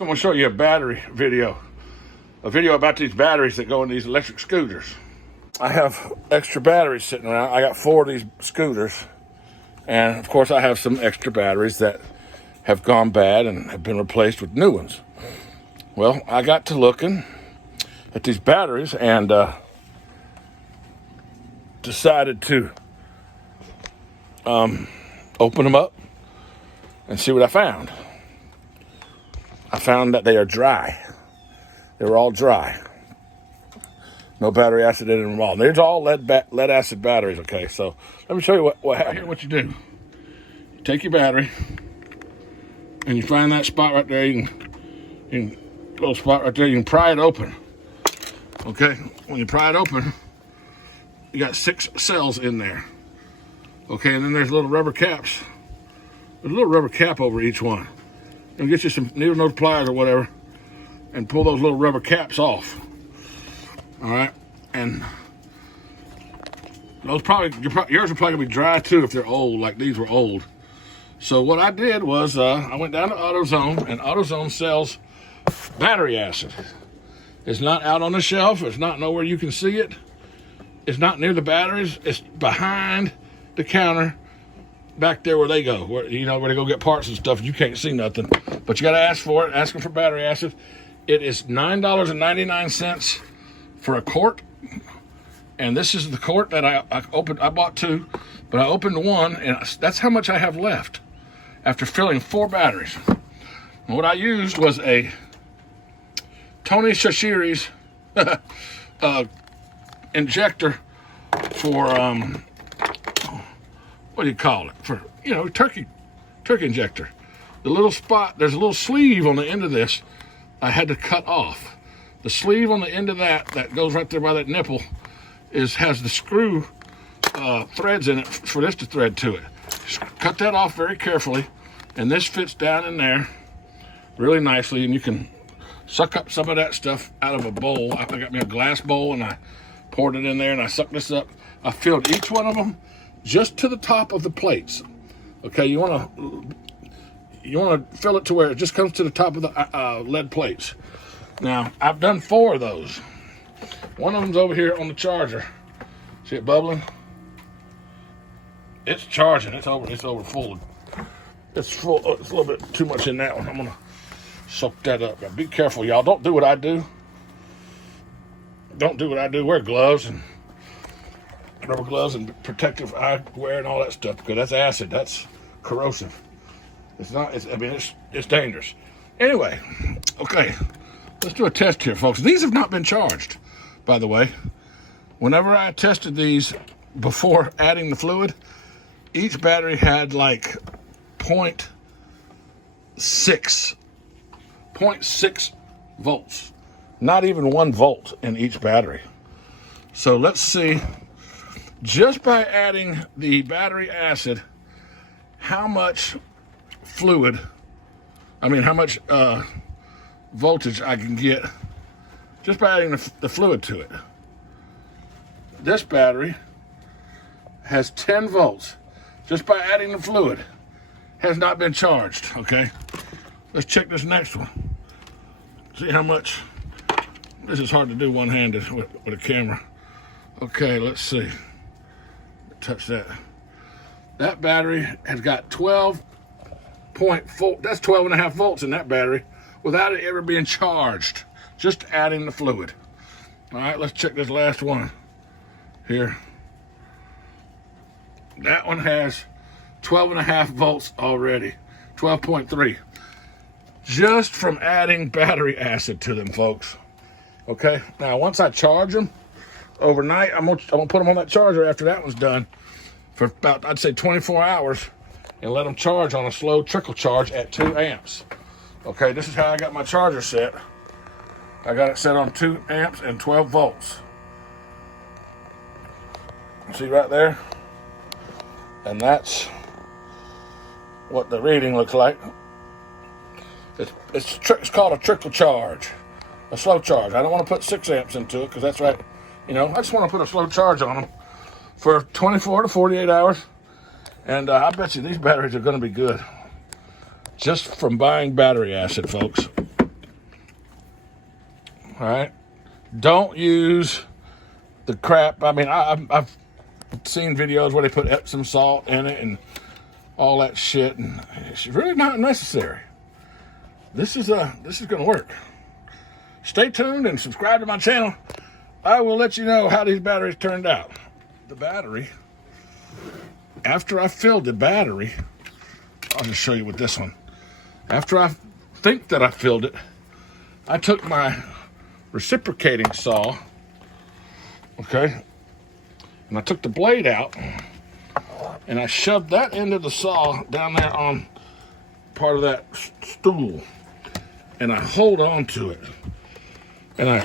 I'm going to show you a battery video. A video about these batteries that go in these electric scooters. I have extra batteries sitting around. I got 4 of these scooters. And of course I have some extra batteries that have gone bad and have been replaced with new ones. Well, I got to looking at these batteries and decided to open them up and see what I found. I found that they are dry. They were all dry. No battery acid in them at all. There's all lead acid batteries, okay? So let me show you what happened. Here's what you do. You take your battery and you find that spot right there. Little spot right there, you can pry it open. Okay, when you pry it open, you got 6 cells in there. Okay, and then there's little rubber caps. There's a little rubber cap over each one. And get you some needle nose pliers or whatever and pull those little rubber caps off. All right, and those yours are probably gonna be dry too if they're old, like these were old. So what I did was I went down to AutoZone, and AutoZone sells battery acid. It's not out on the shelf. It's not nowhere you can see it. It's not near the batteries. It's behind the counter, back there where they go, where they go get parts and stuff. You can't see nothing, but you got to ask for it. Ask them for battery acid. It is $9.99 for a quart, and this is the quart that I opened. I bought 2, but I opened 1, and that's how much I have left after filling 4 batteries. And what I used was a Tony Shashiri's injector for what do you call it? For turkey injector. The little spot, there's a little sleeve on the end of this I had to cut off. The sleeve on the end of that goes right there by that nipple has the screw threads in it for this to thread to it. Just cut that off very carefully, and this fits down in there really nicely, and you can suck up some of that stuff out of a bowl. I got me a glass bowl and I poured it in there and I sucked this up. I filled each one of them just to the top of the plates. Okay, you want to fill it to where it just comes to the top of the lead plates. Now, I've done 4 of those. One of them's over here on the charger. See it bubbling? It's charging. It's over full. It's full. Oh, it's a little bit too much in that one. I'm gonna soak that up. Now, be careful, y'all. Don't do what I do. Don't do what I do. Wear gloves and rubber gloves and protective eyewear and all that stuff, because that's acid. That's corrosive. It's not. It's dangerous. Anyway, okay. Let's do a test here, folks. These have not been charged, by the way. Whenever I tested these before adding the fluid, each battery had like 0.6 volts. Not even 1 volt in each battery. So let's see, just by adding the battery acid, how much voltage I can get just by adding the fluid to it. This battery has 10 volts just by adding the fluid. Has not been charged, okay? Let's check this next one. See how much. This is hard to do one-handed with a camera. Okay, let's see. Touch that. That battery has got 12.4, that's 12.5 volts in that battery without it ever being charged, just adding the fluid. All right, let's check this last one here. That one has 12.5 volts already, 12.3, just from adding battery acid to them, folks. Okay, now once I charge them overnight, I'm gonna put them on that charger after that one's done for about, I'd say 24 hours, and let them charge on a slow trickle charge at 2 amps. Okay, this is how I got my charger set. I got it set on 2 amps and 12 volts. See right there? And that's what the reading looks like. It's called a trickle charge, a slow charge. I don't want to put 6 amps into it because that's right. I just want to put a slow charge on them for 24 to 48 hours. And I bet you these batteries are going to be good. Just from buying battery acid, folks. All right. Don't use the crap. I mean, I've seen videos where they put Epsom salt in it and all that shit, and it's really not necessary. This is going to work. Stay tuned and subscribe to my channel. I will let you know how these batteries turned out. The battery, after I filled the battery, I'll just show you with this one. After I think that I filled it, I took my reciprocating saw, okay, and I took the blade out, and I shoved that end of the saw down there on part of that stool, and I hold on to it, and I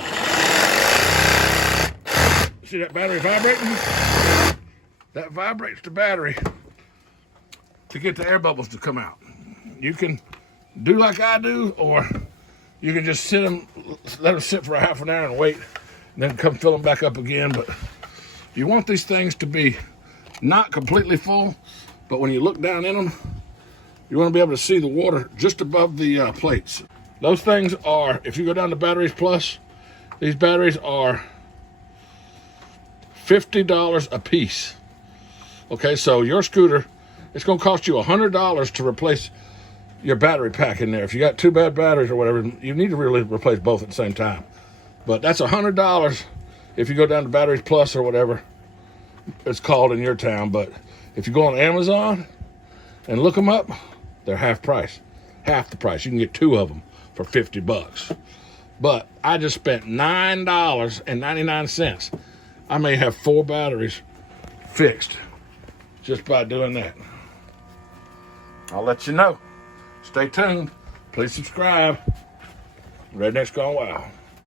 see that battery vibrating? That vibrates the battery to get the air bubbles to come out. You can do like I do, or you can just let them sit for a half an hour and wait, and then come fill them back up again. But you want these things to be not completely full, but when you look down in them, you want to be able to see the water just above the plates. Those things are, if you go down to Batteries Plus, these batteries are $50 a piece. Okay, so your scooter, it's going to cost you $100 to replace your battery pack in there. If you got two bad batteries or whatever, you need to really replace both at the same time. But that's $100 if you go down to Batteries Plus or whatever it's called in your town. But if you go on Amazon and look them up, they're half the price. You can get two of them for $50. But I just spent $9.99. I may have 4 batteries fixed just by doing that. I'll let you know. Stay tuned. Please subscribe. Redneck's Gone Wild.